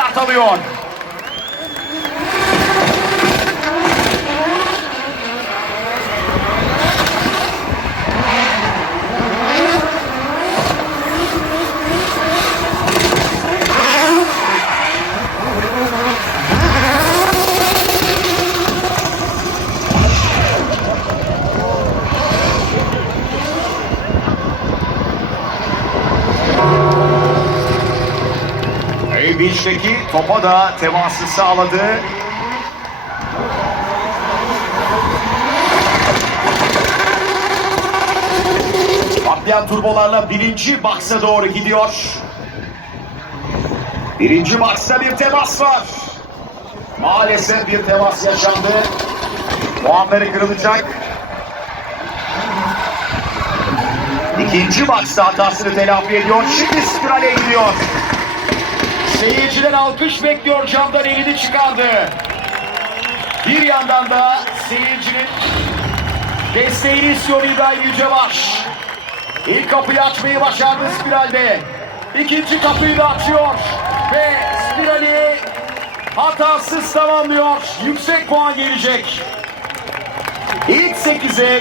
satılıyor. Eybilç'teki topa da teması sağladı. Patlayan turbolarla birinci baksa doğru gidiyor. Birinci baksa bir temas var. Maalesef bir temas yaşandı. Puanları kırılacak. İkinci baksa hatasını telafi ediyor. Şimdi spirale gidiyor. Seyirciden alkış bekliyor camdan elini çıkardı. Bir yandan da seyircinin desteğini istiyor İbrahim Yücebaş. İlk kapıyı açmayı başardı spiralde. İkinci kapıyı da açıyor. Ve spirali hatasız tamamlıyor. Yüksek puan gelecek. İlk 8'e